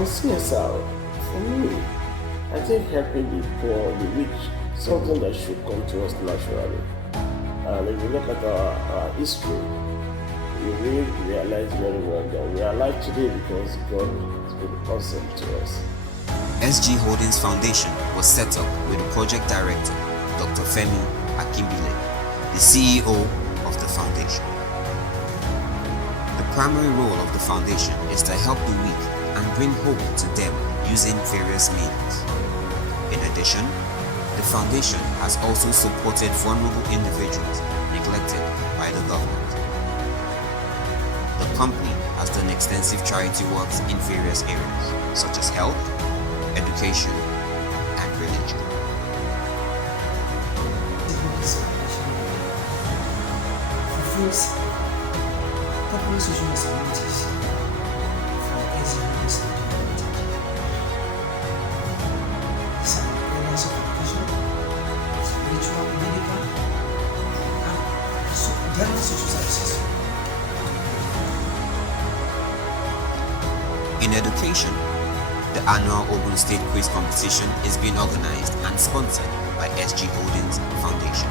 On CSR, for me, I think helping the poor, the rich, something that should come to us naturally. And if you look at our history, you really realize very well that we are alive today because God has been awesome to us. SG Holdings Foundation was set up with the project director, Dr. Femi Akimbile, the CEO of the foundation. The primary role of the foundation is to help the weak and bring hope to them using various means. In addition, the foundation has also supported vulnerable individuals neglected by the government. The company has done extensive charity works in various areas, such as health, education, and religion. Fulfills corporate social responsibilities for SG's development. It's an areas of education, spiritual, medical, and general social services. In education, the annual Ogun State Quiz Competition is being organized and sponsored by SG Holdings Foundation.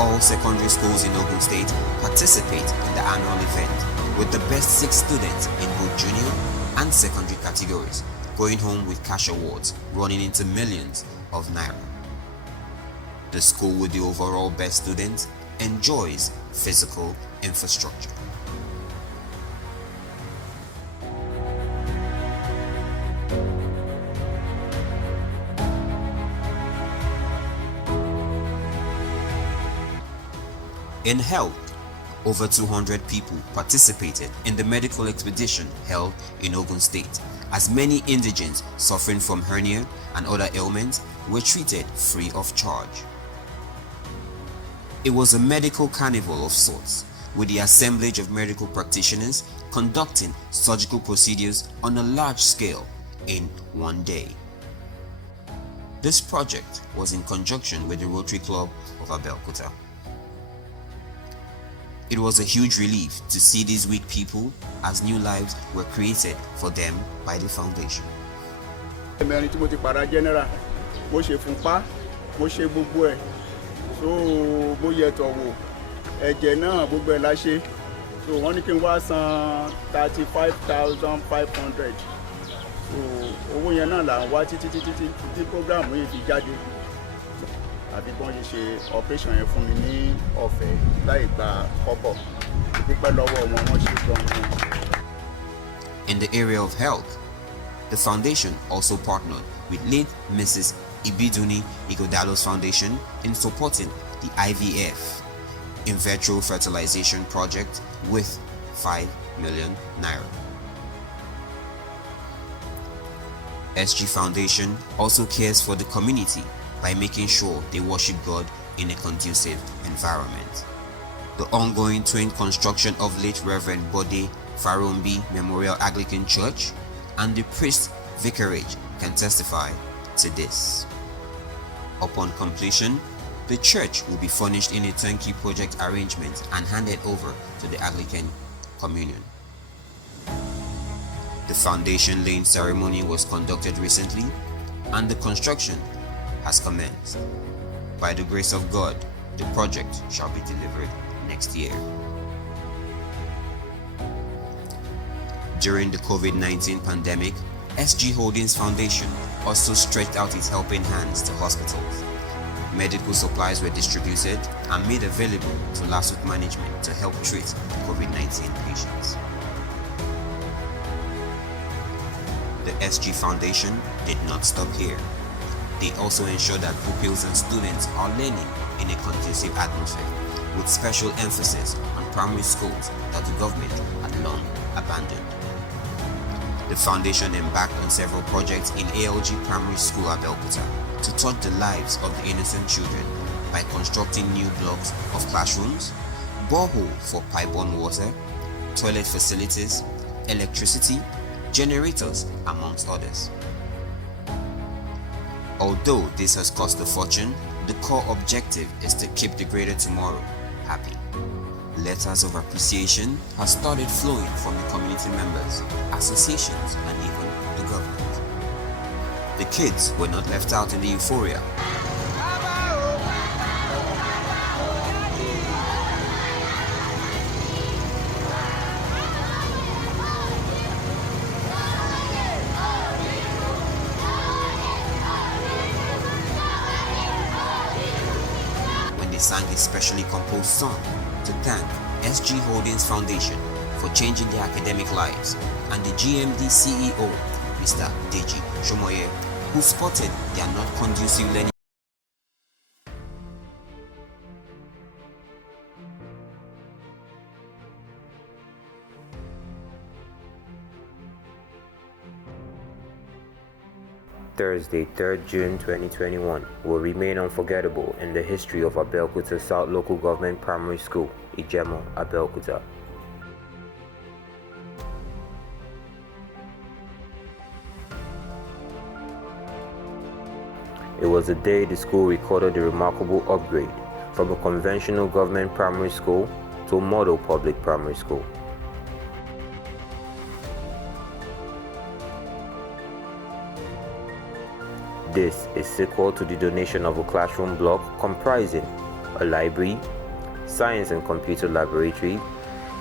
All secondary schools in Ogun State participate in the annual event, with the best 6 students in both junior and secondary categories going home with cash awards running into millions of naira. The school with the overall best students enjoys physical infrastructure. In health, over 200 people participated in the medical expedition held in Ogun State, as many indigents suffering from hernia and other ailments were treated free of charge. It was a medical carnival of sorts, with the assemblage of medical practitioners conducting surgical procedures on a large scale in one day. This project was in conjunction with the Rotary Club of Abeokuta. It was a huge relief to see these weak people, as new lives were created for them by the foundation. Mẹ́rin tí mo ti para general, mo ṣe fúnpá, mo ṣe gbogbo ẹ̀, so mo yẹ tọ̀wò, ẹ̀jẹ̀ náà gbogbo ẹ̀ la ṣe, so wọ́n ní kí n wá san 35,500, so owó yẹn náà là ń wá títí tí program yìí fi jáde. Àbí kí wọ́n ṣe operation yẹn fún mi ní ọ̀fẹ́ láì gba kọ́bọ̀. Ìdúpẹ́ lọ́wọ́ wọn, wọ́n ṣe gan-an. In the area of health, the foundation also partnered with late Mrs. Ibiduni Igodalo's foundation in supporting the IVF in vitro fertilization project with 5 million naira. SG Foundation also cares for the community by making sure they worship God in a conducive environment. The ongoing twin construction of late Reverend Bode Farombi Memorial Anglican Church and the Priest Vicarage can testify to this. Upon completion, the church will be furnished in a turnkey project arrangement and handed over to the Anglican Communion. The foundation laying ceremony was conducted recently, and the construction has commenced. By the grace of God, the project shall be delivered next year. During the COVID-19 pandemic, SG Holdings Foundation also stretched out its helping hands to hospitals. Medical supplies were distributed and made available to lawsuit management to help treat COVID-19 patients. The SG Foundation did not stop here. They also ensure that pupils and students are learning in a conducive atmosphere, with special emphasis on primary schools that the government had long abandoned. The foundation embarked on several projects in ALG Primary School Abeokuta to touch the lives of the innocent children by constructing new blocks of classrooms, borehole for pipe-borne water, toilet facilities, electricity, generators, amongst others. Although this has cost a fortune, the core objective is to keep the greater tomorrow happy. Letters of appreciation have started flowing from the community members, associations, and even the government. The kids were not left out in the euphoria. When they sang a specially composed song to thank SG Holdings Foundation for changing their academic lives, and the GMD CEO, Mr. Deji Shomoye, who spotted their not conducive learning. Thursday, 3rd June 2021 will remain unforgettable in the history of Abeokuta South Local Government Primary School, Ijemo, Abeokuta. It was the day the school recorded a remarkable upgrade from a conventional government primary school to a model public primary school. This is sequel to the donation of a classroom block comprising a library, science and computer laboratory,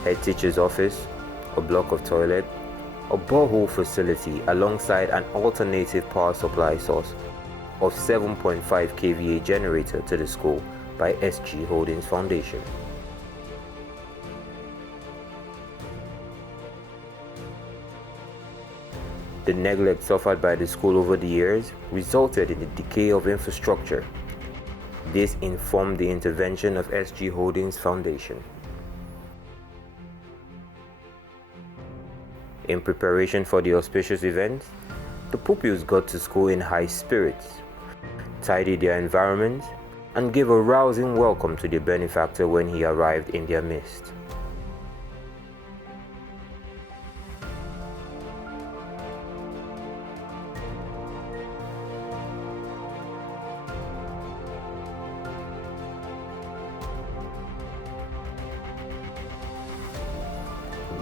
head teacher's office, a block of toilet, a borehole facility alongside an alternative power supply source of 7.5 kVA generator to the school by SG Holdings Foundation. The neglect suffered by the school over the years resulted in the decay of infrastructure. This informed the intervention of SG Holdings Foundation. In preparation for the auspicious event, the pupils got to school in high spirits, tidied their environment, and gave a rousing welcome to their benefactor when he arrived in their midst.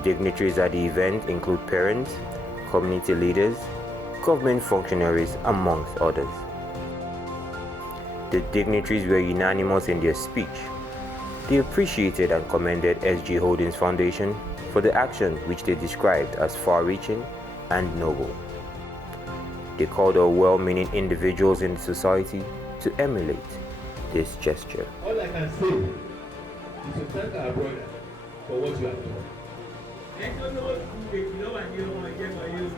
Dignitaries at the event include parents, community leaders, government functionaries, amongst others. The dignitaries were unanimous in their speech. They appreciated and commended SG Holdings Foundation for the action which they described as far-reaching and noble. They called on well-meaning individuals in the society to emulate this gesture. All I can say is to thank our brother for what you have done. I don't know what you know and you don't want to get for you.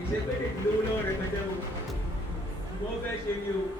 He said, "But if you don't know, you won't be sure you."